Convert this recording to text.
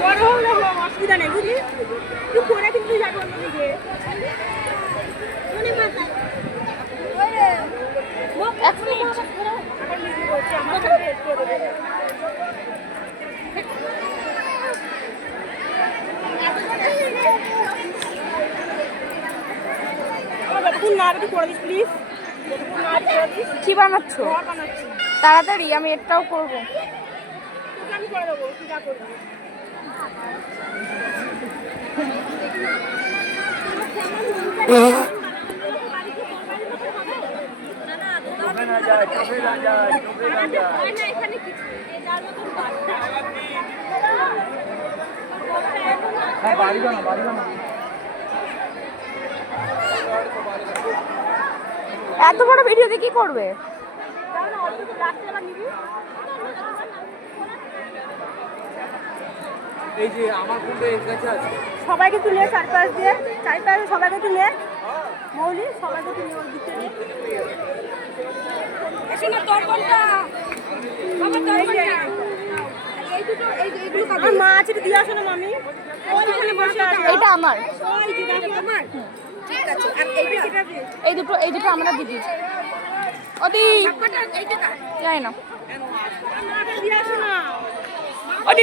বড় হোক না হোক অসুবিধা নেই বুঝলি, তুই করে কিন্তু যাবো নিজে এক মিনিট। কি বানাচ্ছ? তাড়াতাড়ি, আমি এটাও করবো। এত বড় ভিডিওতে কি করবে? এই যে আমার ফোনটা এর কাছে আছে। সবাইকে তুলে চারপাশ দিয়ে, চারপাশে সবাইকে তুলে মৌলি সবাইকে তুলে ওর দিকে মা আছে দিয়ে আসো না মামি, ওইখানে বসে আছে। এটা আমার, আমার ঠিক আছে। আর এই দুটো আমরা দিদি। ওদি যাই না, দিয়ে আসো না। ওদি